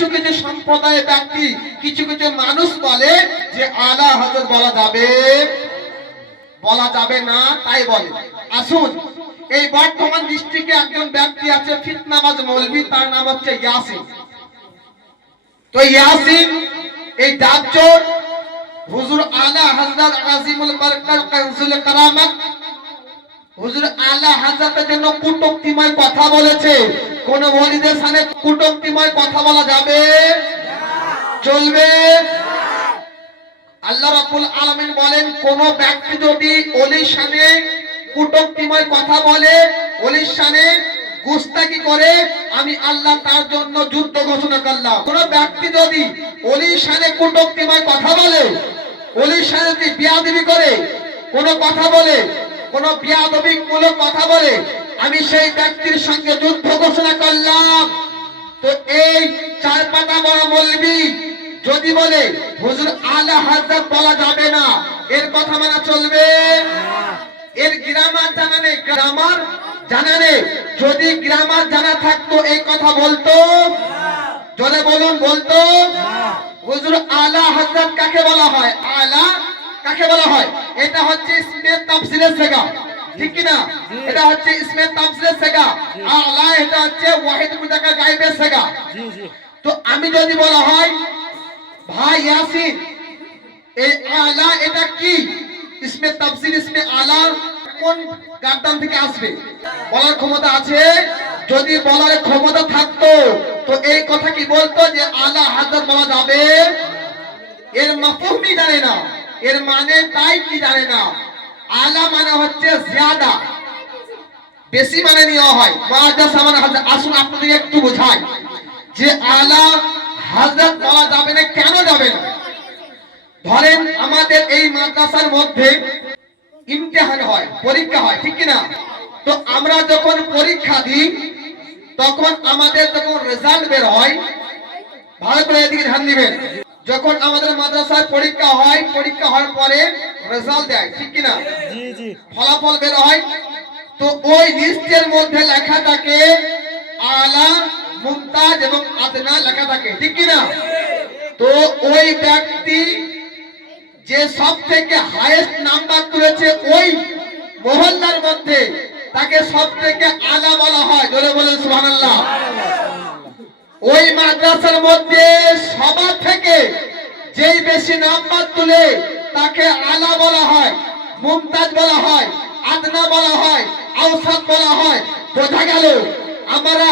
কিছু কিছু সম্প্রদায়ের ব্যক্তি, কিছু কিছু মানুষ বলে যে আলা হজরত বলা যাবে বলা যাবে না, তাই বলে। আসুন, এই বর্তমান ডিস্ট্রিক্টে একজন ব্যক্তি আছে, ফিতনাবাজ মৌলভী, তার নাম হচ্ছে ইয়াসিন। তো ইয়াসিন, এই ডাকচোর হুজুর আলা হযরত আজিমুল বরকত কানজুল কারামাত হুজুর আলা হযরতের জন্য কুটুক্তিময় কথা বলেছে। কোন ওলিদের সামনে কুটুক্তিময় কথা বলা যাবে? চলবে? আল্লাহ রাব্বুল আলামিন বলেন, কোন ব্যক্তি যদি ওলির সামনে কুটুক্তিময় কথা বলে ওলির সামনে গুস্তাকি করে, আমি আল্লাহ তার জন্য যুদ্ধ ঘোষণা করলাম। কোন ব্যক্তি যদি ওলির সামনে কুটুক্তিময় কথা বলে ওলির সামনে যদি বিয়াদবি করে, কোন কথা বলে কোন বিয়াদবি মূলক কথা বলে আমি সেই ব্যক্তির সঙ্গে যুদ্ধ ঘোষণা করলাম। তো এই চার পাতা বড় বলবি যদি বলে, হুজুর আলা হাজরত বলা যাবে না। এর কথা মানা চলবে। এর গ্রামার জানা নেই, গ্রামার জানা নেই। যদি গ্রামার জানা থাকতো এই কথা বলতো? জলে বলুন, বলতো? হুজুর আলা হযরত কাকে বলা হয়? আলা কাকে বলা হয়? এটা হচ্ছে ইসমে তাফসিরের সেগা ঠিক কি না এটা হচ্ছে ইসমে তাফসিরের সেগা আলা এটা হচ্ছে ওয়াহিদ মুতাকা গায়বের সেগা জি জি। তো আমি যদি বলা হয় ভাই ইয়াসিন এই আলা এটা কি? ইসমে তাফসির ইসমে আলা কোন গাদ্দাম থেকে আসবে? বলার ক্ষমতা আছে? যদি বলার ক্ষমতা থাকতো তো এই কথা কি বলতো যে আলা হাজার বলা যাবে? এর মাফহুমই জানে না। এর মানে তাই কি জানে না? আলা মানে হচ্ছে জিয়াদা। বেশি মানে নেওয়া হয়। সামান হাজার, আসুন আপনাদের একটু বোঝাই যে আলা হাজরত বলা যাবে না, কেন যাবে না? ধরেন আমাদের এই মাদ্রাসার মধ্যে ইমতিহান হয়, পরীক্ষা হয়, ঠিক কি না তো আমরা যখন পরীক্ষা দিই, তখন আমাদের যখন রেজাল্ট বের হয় ভালো করে এদিকে ধ্যান দিবেন। যখন আমাদের মাদ্রাসায় পরীক্ষা হয় পরীক্ষা হওয়ার পরে রেজাল্ট দেয় ঠিক কি না জি জি। ফলাফল বের হয়। তো ওই লিস্টের মধ্যে লেখা থাকে আলা মুমতাজ এবং আদনা লেখা থাকে ঠিক কি না তো ওই ব্যক্তি যে সব থেকে হাইয়েস্ট নাম্বার তুলেছে ওই মহল্লার মধ্যে তাকে সব থেকে আলা বলা হয়। জোরে বলেন সুবহানাল্লাহ। ওই মাদ্রাসার মধ্যে সবার থেকে যেই বেশি নাম্বার তুলে তাকে আলা বলা হয়, মুমতাজ বলা হয়, আদনা বলা হয় আউসাদ বলা হয়, বোঝা গেল আমরা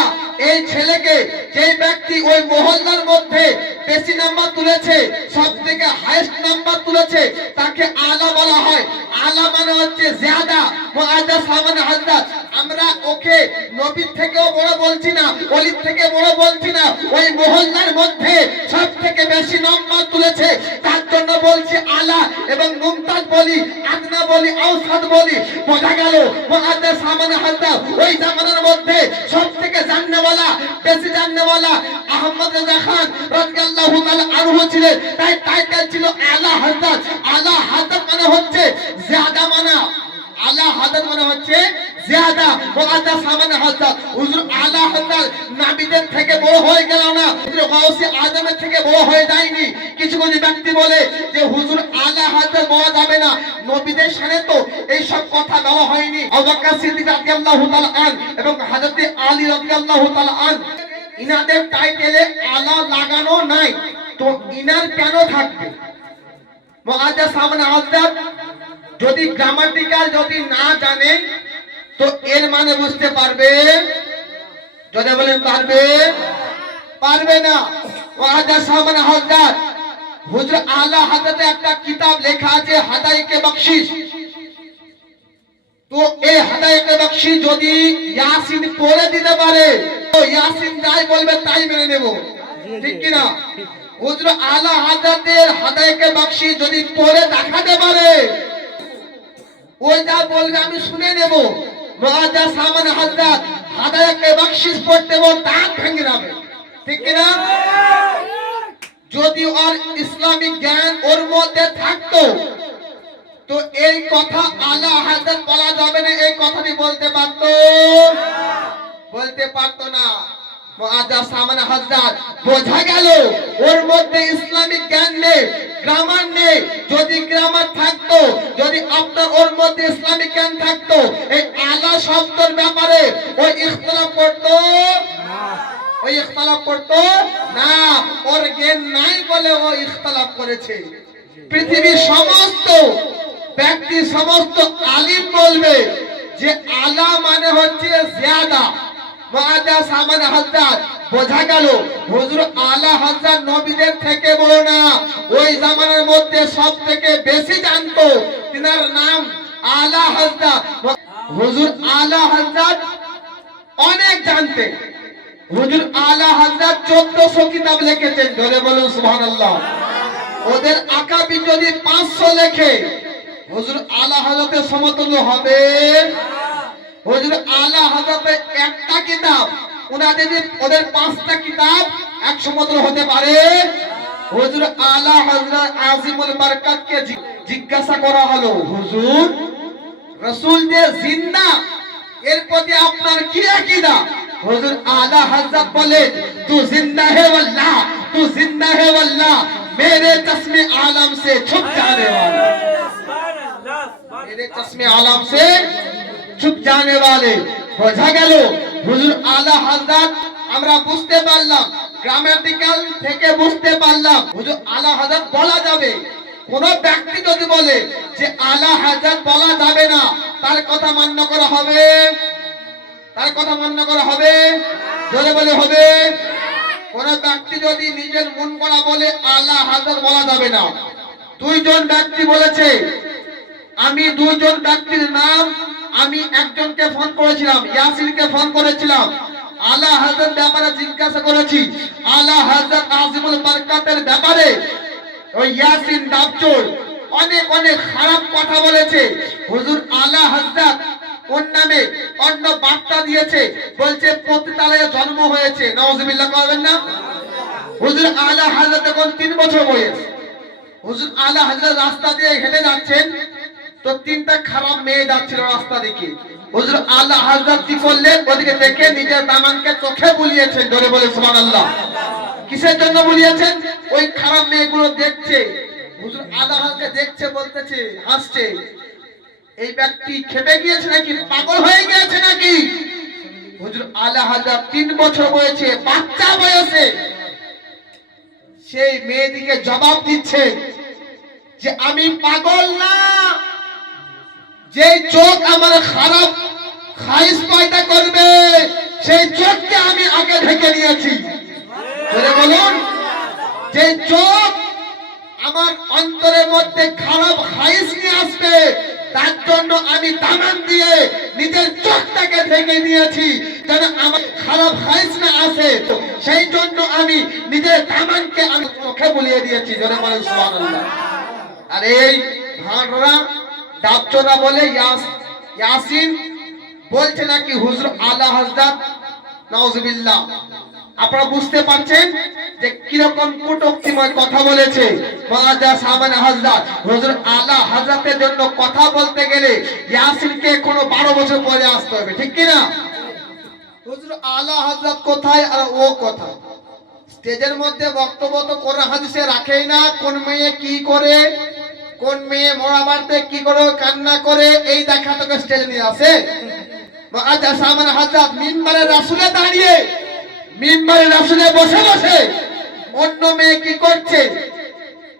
এই ছেলেকে যেই ব্যক্তি ওই মহল্লার মধ্যে বেশি নাম্বার তুলেছে সব থেকে হাইয়েস্ট নাম্বার তুলেছে, তাকে আলা বলা হয়। আলা মানে হচ্ছে জিয়াদা মুআদ্দা সামান হাজরাত ওকে নবীর থেকেও বড় বলছি না অলির থেকে বড় বলছি না, ওই মহল্লার মধ্যে সব থেকে বেশি নম্বর তুলেছে। তার জন্য বলছি আলা এবং মুমতাজ বলি, আদনা বলি আউসাদ বলি। বোঝা গেল হাজরা ওই মধ্যে সব থেকে বেশি আহমদ রাজা খান রাদিয়াল্লাহু তাআলা আনহু ছিলেন। তাই টাইটেল ছিল আলা হযরত আলা হযরত মানে হচ্ছে জিয়াদা মানা। আলা হাদাত মানে হচ্ছে জিয়াদা মুআদ্দা সামানা হাদাত হুজুর আলা হাদাত নবীদের থেকে বড় হয়ে গেল না? হুজুর গাউসি আজমের থেকে বড় হয়ে যায়নি। কিছু কিছু ব্যক্তি বলে যে হুজুর আলা হাদাত বলা যাবে না। নবীদের সামনে তো এই সব কথা বলা হয়নি। আবু বকর সিদ্দিক রাদিয়াল্লাহু তাআলা আন এবং হযরত আলী রাদিয়াল্লাহু তাআলা আন, ইনাদের টাইটেলে আলা লাগানো নাই। তো ইনার কেন থাকবে? মুআদ্দা সামানা হাদাত যদি গ্রামাটিক্যাল যদি না জানে তো এর মানে বুঝতে পারবে? যদি বলেন পারবে? পারবে না। ওয়াজা সামান হযরত হুজুর আলা হযরতে একটা কিতাব লেখা আছে হাদাইকে বকশিশ। তো এই হাদাইকে বকশিশ যদি ইয়াসিন পড়ে দিতে পারে তো ইয়াসিন যাই বলবে তাই মেনে নেব। ঠিক কি না? হুজুর আলা হযরতের হাদাইকে বকশিশ যদি পড়ে দেখাতে পারে ওই যা বলবে, আমি শুনে নেব। মহাজা সামান হাজরাত হাদায়াকে বকশিস পড়তে বল, দাঁত ভেঙে যাবে। ঠিক কিনা? যদি ওর ইসলামিক জ্ঞান ওর মধ্যে থাকতো, তো এই কথা আলা হাজরত বলা যাবে না, এই কথাটি বলতে পারতো? বলতে পারতো না। মুআজ্জাজ সামান হাজরাত, বোঝা গেল, ওর মধ্যে ইসলামিক জ্ঞান নেই। গ্রামার নেই। যদি গ্রামার থাকতো যদি আপনার ওর মধ্যে ইসলামিক জ্ঞান থাকতো এই আলা শব্দের ব্যাপারে ওই ইখতলাফ করতো ওই ইখতলাফ করতো না। ওর জ্ঞান নাই বলে ও ইখতলাফ করেছে। পৃথিবীর সমস্ত ব্যক্তি সমস্ত আলিম বলবে যে আলা মানে হচ্ছে জিয়াদা। বোঝা গেল, হুজুর আলা হাজরাত নবীদের থেকে বড় না। ওই জামানার মধ্যে সব থেকে বেশি জানতো তিনার নাম আলা হাজরাত হুজুর আলা হাজরাত অনেক জানতেন। হুজুর আলা হাজরাত চোদ্দশো কিতাব লিখেছেন ধরে বলুন, সুবহানাল্লাহ। ওদের আকাবি যদি পাঁচশো লেখে, হুজুর আলা হাজরাতের সমতুল্য হবে। হুজুর আলা হাজরাতের একটা কিতাব ওনাদের যে ওদের পাঁচটা কিতাব এক সমতুল্য হতে পারে হুজুর আলা হযরত আজিমুল বারকাতকে জি- জিজ্ঞাসা করা হলো হুজুর রসুল যে জিন্দা এর প্রতি আপনার কি আকীদা হুজুর আলা হযরত বলেন তু জিন্দা হে ওয়াল্লাহ তু জিন্দা হে ওয়াল্লাহ मेरे चश्मे आलम से छुप जाने वाला मेरे चश्मे आलम से চুপ জানে বলে বোঝা গেল, হুজুর আলা হাজার আমরা বুঝতে পারলাম, গ্রামাটিক্যাল থেকে বুঝতে পারলাম, হুজুর আলা হাজার বলা যাবে। কোন ব্যক্তি যদি বলে যে আলা হাজার বলা যাবে না, তার কথা মান্য করা হবে? তার কথা মান্য করা হবে? জোরে বলে হবে? কোন ব্যক্তি যদি নিজের মন করা বলে আলা হাজার বলা যাবে না। দুইজন ব্যক্তি বলেছে আমি দুজন ব্যক্তির নাম আমি একজনকে ফোন করেছিলাম, ইয়াসিনকে ফোন করেছিলাম। আলা হযরত ব্যাপারে জিজ্ঞাসা করেছি। আলা হযরত আজিমুল বরকাতের ব্যাপারে ওই ইয়াসিন ডাবচোর অনেক অনেক খারাপ কথা বলেছে। হুজুর আলা হযরত ওর নামে অন্য বার্তা দিয়েছে, বলছে পতিতালয়ে জন্ম হয়েছে। নওয়াজবিল্লাহ করবেন না? হুজুর আলা হযরত এখন তিন বছর বয়স। হুজুর আলা হযরত রাস্তা দিয়ে হেঁটে যাচ্ছেন। তো তিনটা খারাপ মেয়ে যাচ্ছিল রাস্তা দিকে। হুজুর আলা হযরত কি করলেন? ওদিকে দেখে নিজের দামানকে চোখে বুলিয়েছেন ধরে বলে সুবহানাল্লাহ। কিসের জন্য বুলিয়েছেন? ওই খারাপ মেয়েগুলো দেখছে। হুজুর আলা হযরত দেখছে, বলতেছে, হাসছে। এই ব্যক্তি খেপে গিয়েছে নাকি? পাগল হয়ে গিয়েছে নাকি? হুজুর আলা হযরত তিন বছর বয়সে, বাচ্চা বয়সে সেই মেয়েদিকে জবাব দিচ্ছে যে, আমি পাগল না। যে চোখ আমার খারাপ, খাইস পয়দা করবে, সেই চোখকে আমি আগে ঢেকে নিয়েছি। বলুন। যে চোখ আমার অন্তরের মধ্যে খারাপ খাইস নিয়ে আসবে, তার জন্য আমি দামান দিয়ে নিজের চোখটাকে ঢেকে নিয়েছি, যেন আমার খারাপ খাইস না আসে। সেই জন্য আমি নিজের দামানকে আমি চোখে বলিয়ে দিয়েছি। আর এই ভাঁড়রা ডাবচোরা বলে, ইয়াস, ইয়াসিন বলছে নাকি হুজুর আলা হযরত? নাউজুবিল্লাহ। আপনারা বুঝতে পারছেন যে কীরকম কটুক্তিময় কথা বলেছে মাদা সামান আলা হযরতের জন্য কথা বলতে গেলে ইয়াসিনকে কোনো 12 বছর পরে আসতে হবে, ঠিক কি না হুজুর আলা হযরত কোথায় আর ও কোথায়? স্টেজের মধ্যে বক্তব্য তো কোন হাদিসে রাখেই না, কোন মেয়ে কি করে? কোন মেয়ে মরা বাড়তে কি করে কান্না করে, এই দেখা তোকে স্টেজে নিয়ে আসে রাসুলে দাঁড়িয়ে রাসুলে বসে বসে অন্য মেয়ে কি করছে?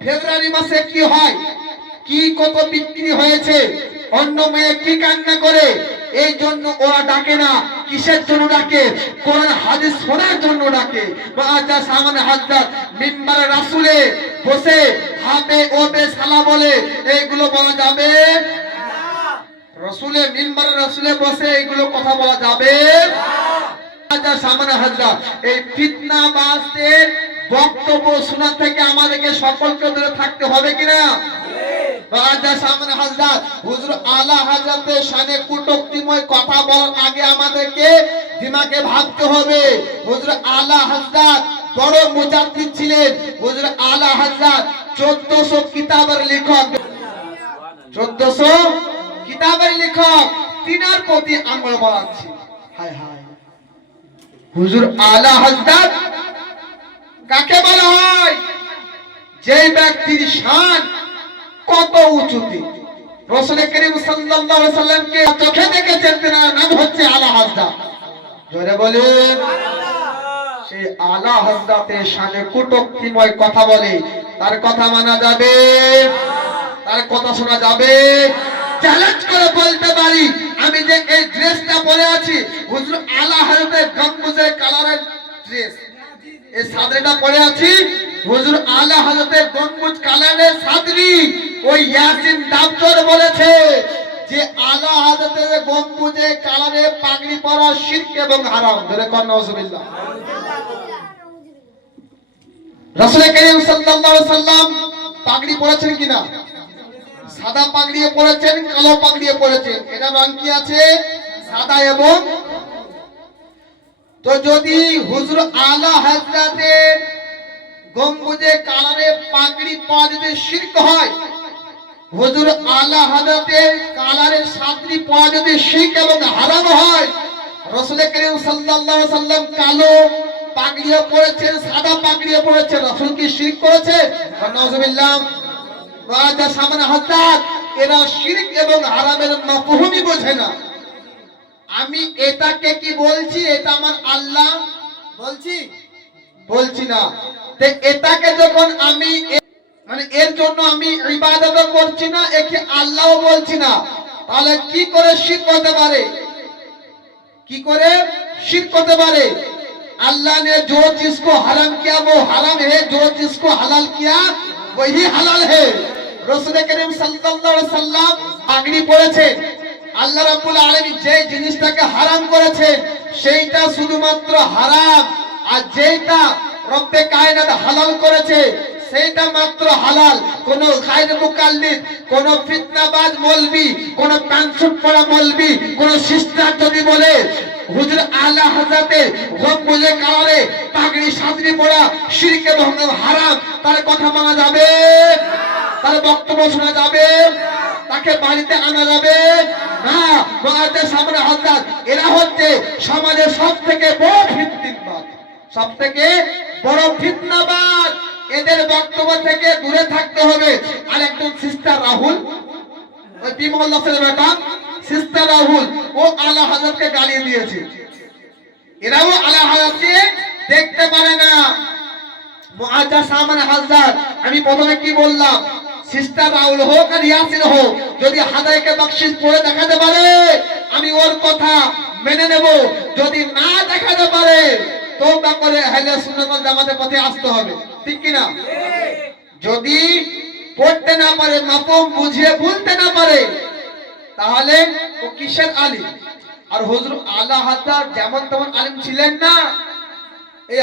ফেব্রুয়ারি মাসে হয়? কত বিক্রি হয়েছে? অন্য মেয়ে কি কান্না করে? এই জন্য ওরা ডাকে না, কিসের জন্য ডাকে? কোরআন, হাদিস শোনার জন্য ডাকে। বাজা সামনে হাজার মিম্বারে রাসুলে বসে হাবে ওবে সালা বলে এইগুলো বলা যাবে? রসুলে মিম্বারে রসুলে বসে এইগুলো কথা বলা যাবে? রাজা হাজরা এই ফিতনা বাসের বক্তব্য শোনা থেকে আমাদেরকে সকলকে দূরে থাকতে হবে কিনা? হুজুর আলা হাজরাতের শানে কুটুক্তিময় কথা বলার আগে আমাদেরকে দিমাগে ভাবতে হবে। হুজুর আলা হাজরাত বড় মুজাদ্দিদ ছিলেন হুজুর আলা হাজরাত 1400 কিতাবের লেখক। 1400 কিতাবের লেখক, তিনার প্রতি আঙ্গুল বাড়াচ্ছি হায় হায়। হুজুর আলা হজরত কাকে বলা হয়? যে ব্যক্তির শান কত উঁচুতে। রসুল করিম সাল্লাল্লাহু আলাইহি সাল্লামকে চোখে দেখেছেন, তেনার নাম হচ্ছে আলা হজরত। জোরে বলুন। সেই আলা হজরতের শানে কুটক্তিময় কথা বলে। তার কথা মানা যাবে? তার কথা শোনা যাবে? চ্যালেঞ্জ করে বলতে পারি। আমি যে এই ড্রেসটা পরে আছি, হুজুর আলা হজরতের গম্বুজের কালারের ড্রেস এই সাদরিটা পরে আছি, হুজুর আলা হজরতের গম্বুজ কালারের সাদরি। ওই ইয়াসিন দাবচর বলেছে যে আলা হজরতের গম্বুজে কালারে পাগড়ি পরা শিরক এবং হারাম। ধরে কন্যা নজরুল্লাহ রাসূল করিম সাল্লাল্লাহু সাল্লাম পাগড়ি পরেছেন কিনা? সাদা পাগড়ি পরেছেন, কালো পাগড়ি পরেছেন। এটা রং কি আছে? সাদা এবং তো যদি গম্বুজে কালারে পাগড়ি পরা যদি শিরক হয় হুজুর আলা হযরতের কালারে সাদরি পরা যদি শিরক এবং হারাম হয় রাসূল করিম সাল্লাল্লাহু সাল্লাম কালো পাগড়িও পরেছেন, সাদা পাগড়িও পরেছেন। রাসূল কি শিরক করেছেন? নাউজুবিল্লাহ, রাজা সামনে হযরত এরা শিরক এবং হারামের মাফহুমই বোঝে না। আমি এটাকে কি বলছি? এটা আমার আল্লাহ বলছি? বলছি না। এটাকে যখন আমি মানে এর জন্য আমি ইবাদত করছি না একে আল্লাহও বলছি না তাহলে কি করে শিরক হতে পারে কি করে शिरक होते पारे अल्लाह ने जो चीज को हराम किया वो हराम है जो चीज को हलाल किया वही हलाल है রসুল করিম সাল্লাল্লাহু আলাইহি সাল্লাম পাগড়ি পরেছেন আল্লাহ রাব্বুল আলামিন যে জিনিসটাকে হারাম করেছেন সেইটা শুধুমাত্র হারাম আর যেটা রব্বে কায়নাত হালাল করেছে সেইটা মাত্র হালাল। কোন গায়র মুকাল্লিদ, কোন ফিতনাবাজ মৌলবি, কোন প্যান্সুট পড়া মৌলবি, কোন সিস্টার যদি বলে, হুজুর আলা হযরতে গম্বুজে কালারে পাগড়ি সাদরি পড়া শিরক এবং হারাম। তার কথা মানা যাবে? তার বক্তব্য শোনা যাবে? তাকে বাড়িতে আনা যাবে? না মহাদের সামনে হজরত এরা হচ্ছে সমাজের সব থেকে বড় ফিতনাবাদ সব থেকে বড় ফিতনাবাদ এদের বক্তব্য থেকে দূরে থাকতে হবে। আর একজন সিস্টার রাহুল। ওই বিমল দাসের বেটা সিস্টার রাহুল। ও আলা হাজারকে গালিয়ে দিয়েছে। এরাও আলা হাজারকে দেখতে পারে না। মুআজ্জা সামান আমি প্রথমে কি বললাম? সিস্টার রাহুল হোক আর ইয়াসিন হোক, যদি হাদাইকে বকশিস পড়ে দেখাতে পারে, আমি ওর কথা মেনে নেব। যদি না দেখাতে পারে, তোবা করে হেলে সুন্নাত জামাতের পথে আসতে হবে। ঠিক কি না যদি পড়তে না পারে মাপম বুঝিয়ে বলতে না পারে, তাহলে ও কিসের আর হুজুর আলা হাজার যেমন তেমন আলিম ছিলেন না। এই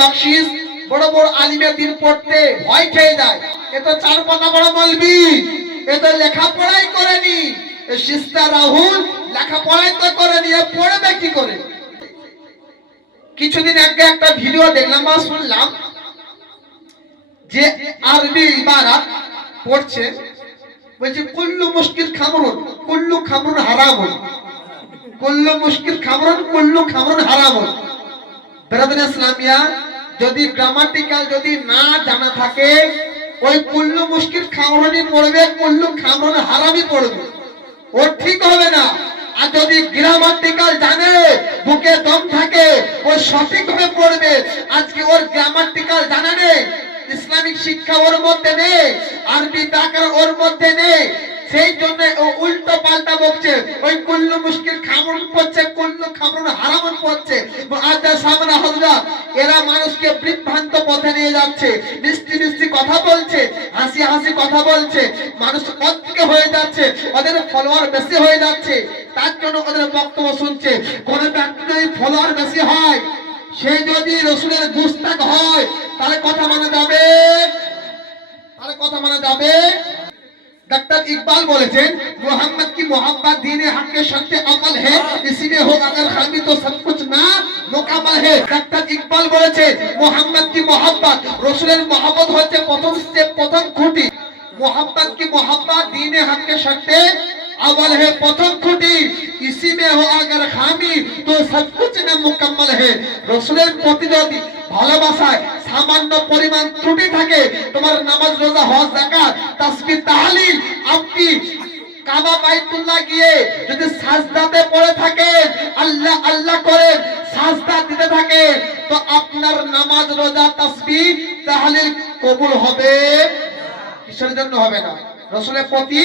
বকশিস, বড় বড় আলিমের দিন পড়তে ভয় খেয়ে যায়। এ তো চার পাতা বড় মলবি, এ তো লেখাপড়াই করেনি। সিস্তা রাহুল লেখাপড়াই তো করেনি, এ পড়বে কি করে? কিছুদিন আগে একটা ভিডিও দেখলাম বা শুনলাম যে আরবি ইবারাত পড়ছে, বলছে, কুল্লু মুশকিল খামরুন, কুল্লু খামরুন হারামুন, কুল্লু মুশকিল খামরুন, কুল্লু খামরুন হারামুন। বেরাদান ইসলামিয়া, যদি গ্রামাটিক্যাল যদি না জানা থাকে, ওই কুল্লু মুশকিল খামরুনই পড়বে, কুল্লু খামরুন হারামই পড়বে। ও ঠিক হবে না। আর যদি গ্রামাটিক্যাল জানে, বুকে দম থাকে, ও সঠিক ভাবে পড়বে। আজকে ওর গ্রামাটিক্যাল জানা নেই। ইসলামিক শিক্ষা ওর মধ্যে নেই, আরবি ব্যাকরণ ওর মধ্যে নেই। সেই জন্য ও উল্টো পাল্টা বকছে। ওই কুল্লু মুশকিল খামরুন পড়ছে, কুল্লু খামরুন হারামুন পড়ছে। আজা সামনে হযরত এরা মানুষকে বিভ্রান্ত পথে নিয়ে যাচ্ছে। মিষ্টি মিষ্টি কথা বলছে, হাসি হাসি কথা বলছে। মানুষ অতকে হয়ে যাচ্ছে, ওদের ফলোয়ার বেশি হয়ে যাচ্ছে। তার জন্য ওদের বক্তব্য শুনছে, কোন ব্যক্তি ফলোয়ার বেশি হয়, সে যদি রসুলের গুস্তাক হয় তাহলে কথা মানা যাবে তাহলে কথা মানা যাবে डॉक्टर इकबाल बोले थे मोहम्मद की मोहब्बत दीन हक के सत्य अमल है इसी में हो अगर खामी तो सब कुछ ना मुकम्मल है डॉक्टर इकबाल बोले थे मोहम्मद की मोहब्बत रसूलेर मोहब्बत হচ্ছে প্রথম স্টেপ প্রথম খুঁটি মোহাম্মত কি মোহাম্মত দিনে হক के सत्य अव्वल है प्रथम खुटी इसी में हो अगर खामी तो सब कुछ में मुकम्मल है রসুলের প্রতি যদি ভালোবাসায় সামান্য পরিমাণ ত্রুটি থাকে, তোমার নামাজ রোজা, হজ, যাকাত, তাসবিহ, তাহলিল, আপনি কাবা বাইতুল্লাহ গিয়ে যদি সাজদাতে পড়ে থাকেন, আল্লাহ আল্লাহ করেন, সাজদা দিতে থাকে তো আপনার নামাজ রোজা, তাসবিহ, তাহলিল কবুল হবে কিসের জন্য হবে না? রসুলের প্রতি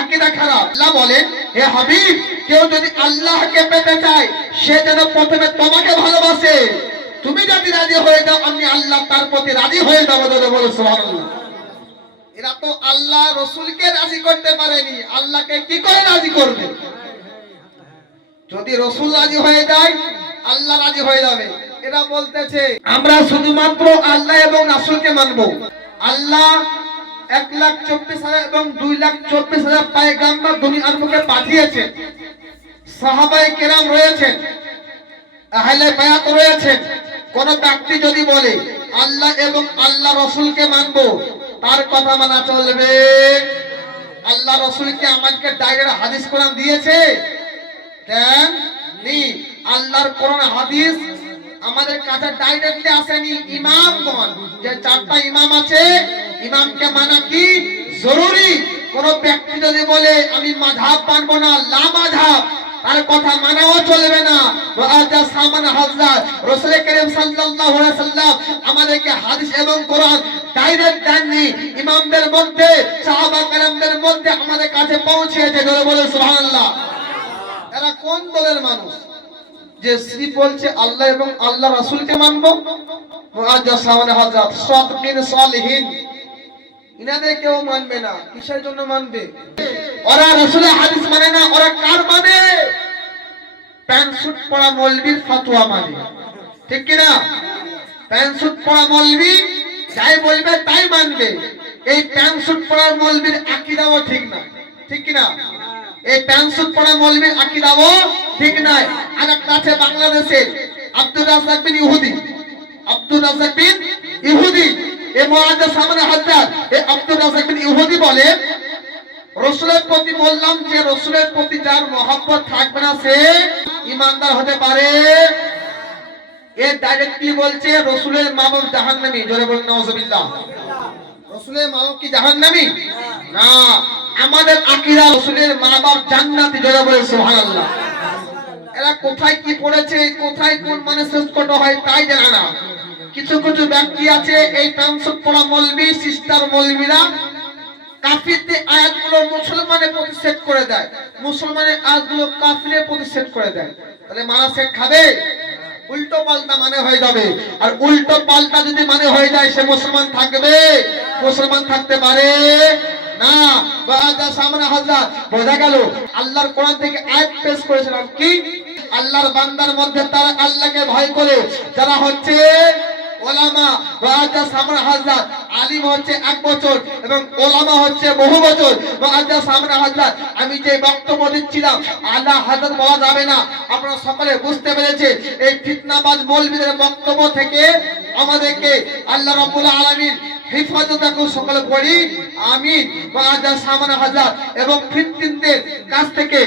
আকিদা খারাপ। আল্লাহ বলেন, হে হাবিব, কেউ যদি আল্লাহকে পেতে চায়, সে যেন প্রথমে তোমাকে ভালোবাসে তুমি যদি রাজি হয়ে যাও, আমি আল্লাহ তার প্রতি রাজি হয়ে যাব দাদা বলে এরা তো আল্লাহ রসুলকে রাজি করতে পারেনি, আল্লাহকে কি করে রাজি করবে? যদি রসুল রাজি হয়ে যায়, আল্লাহ রাজি হয়ে যাবে। এরা বলতেছে, আমরা শুধুমাত্র আল্লাহ এবং রাসুলকে মানব। আল্লাহ এক লাখ চব্বিশ হাজার এবং দুই লাখ চব্বিশ হাজার পায়ে পায়গাম্বার দুনিয়ার মুখে পাঠিয়েছেন। সাহাবাই কেরাম রয়েছেন। আহলে বায়াত রয়েছেন কোন ব্যক্তি যদি বলে, আল্লাহ এবং আল্লাহ রসুলকে মানবো তার কথা মানা চলবে। আল্লাহ রসুলকে আমাকে ডাইরেক্ট হাদিস কোরআন দিয়েছে? কেন নি। আল্লাহর কোরআন হাদিস আমাদের কাছে ডাইরেক্টলি আসেনি। ইমামগণ যে চারটা ইমাম আছে, ইমামকে মানা কি জরুরি? কোন ব্যক্তি যদি বলে, আমি মাঝাব মানবো না, লা মাঝাব তার কথা মানাও চলবে না। ওয়াজা সামান রাসূল করিম সাল্লাল্লাহু আলাইহি সাল্লাম আমাদেরকে হাদিস এবং কোরআন ডাইরেক্ট দেননি। ইমামদের মধ্যে, সাহাবা মধ্যে আমাদের কাছে পৌঁছেছে। বলে, সুবহানাল্লাহ। এরা কোন দলের মানুষ? যে বলছে, আল্লাহ এবং আল্লাহ মানবো? সামান সালিহিন। ইনাদের কেউ মানবে না, কিসের জন্য মানবে? ওরা রসুলের হাদিস মানে না, ওরা কার মানে? প্যান্ট স্যুট পরা মৌলবীর ফতোয়া মানে। ঠিক কি না? প্যান্ট স্যুট পরা মৌলবী, যাই বলবে তাই মানবে। এই প্যান্ট স্যুট পরা মৌলবীর আকীদাও ঠিক না। ঠিক কি না? এই প্যান্ট স্যুট পরা মৌলবীর আকীদাও ঠিক নাই। আর একটা আছে বাংলাদেশে, আব্দুর রাজ্জাক বিন ইহুদি। আব্দুর রাজ্জাক বিন ইহুদি। এ মুআদ্দাস সামনে হাজার এ আব্দুর রাজ্জাক বিন ইহুদি বলে, রসুলের প্রতি বললাম যে রসুলের প্রতি যার মহব্বত থাকবে না সে ইমানদার হতে পারে? এ ডাইরেক্টলি বলছে? রসুলের মা বাপ জাহান্নামী। জোরে বলেন রসুলের কি জাহান্নামী? না। আমাদের আকীদা রসুলের মা বাপ জান্নাতি, জোরে বলে সুবহানাল্লাহ। এরা কোথায় কি পড়েছে, কোথায় কোন মানে শেষ কত হয় তাই জানে না। কিছু কিছু ব্যক্তি আছে, এই প্যান্সুট পড়া মলবি সিস্টার মলবিরা কাফিরদের আয়াতগুলো করে দেয়। মুসলমানের আয়াতগুলো করে দেয়। তাহলে মারা শেখ খাবে? উল্টো পাল্টা মানে হয়ে যাবে। আর উল্টো পাল্টা যদি মানে হয়ে যায়, সে মুসলমান থাকবে? মুসলমান থাকতে পারে না। বোঝা গেল? আল্লাহর কোরআন থেকে আয়াত পেশ করেছিলাম কি? আল্লাহর বান্দার মধ্যে তারা আল্লাহকে ভয় করে। যারা হচ্ছে ওলামা ওয়াজা সামনে হাজার আলিম হচ্ছে এক বছর এবং ওলামা হচ্ছে বহু বছর। ওয়াজা সামরা হাজার আমি যে বক্তব্য দিচ্ছিলাম, আল্লাহ হাজার বলা যাবে না। আপনারা সকলে বুঝতে পেরেছে, এই ফিতনাবাজ মৌলবীদের বক্তব্য থেকে আমাদেরকে আল্লাহ রাব্বুল আলামিন হেফাজত রাখুন সকলে পড়ি, আমিন। ওয়াজা সামনে হাজার এবং ফিতনাদের কাছ থেকে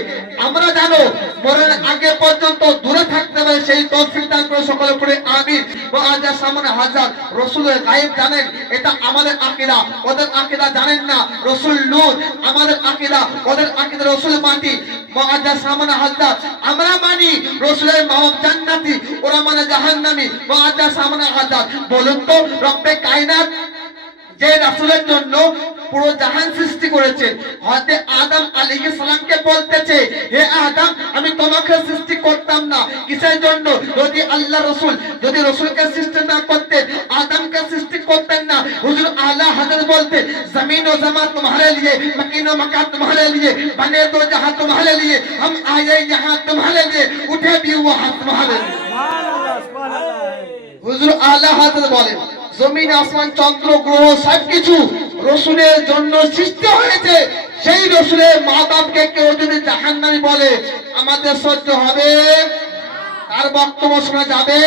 আমরা জানো মরণের আগে পর্যন্ত দূরে থাকতে হবে সেই তৌফিক দান করে সকলে পড়ে, আমিন। ওয়াজা সামনে হাজার, রসুলের গায়েব জানেন, এটা আমাদের আকীদা। ওদের আকীদা জানেন না, রসুল নূর। আমাদের আকীদা, ওদের আকীদা রসুল মাটি। ওয়াজা সামনে হাজার, আমরা মানি রসুলের মা বাপ জান্নাতি, ওরা মানে জাহান্নামী। ওয়াজা সামনে হাজার, বলুন তো, রব্বে কায়নাত যে রাসূলের জন্য পুরো জাহান সৃষ্টি করেছেন হযরত আদম আলাইহিস সালামকে বলতেছে হে আদম আমি তোমাকে সৃষ্টি করতাম না কিসের জন্য যদি আল্লাহ রাসূল যদি রাসূলকে সৃষ্টি না করতেন আদমকে সৃষ্টি করতেন না হুজুর আলা হযরত বলতে জমিন ও জামা तुम्हारे लिए मकीन व मकान तुम्हारे लिए बने दो जहां तुम्हारे लिए हम आए यहां तुम्हारे लिए उठे भी वहां तुम्हारे लिए হুজুর আলা হাজরত বলেন জমিন, আসমান, চন্দ্র, গ্রহ, সবকিছু রসুলের জন্য সৃষ্টি হয়েছে। সেই রসুলের মা বাপকে কেউ যদি জাহান্নামি বলে, আমাদের সহ্য হবে? তার বক্তব্য শোনা যাবে?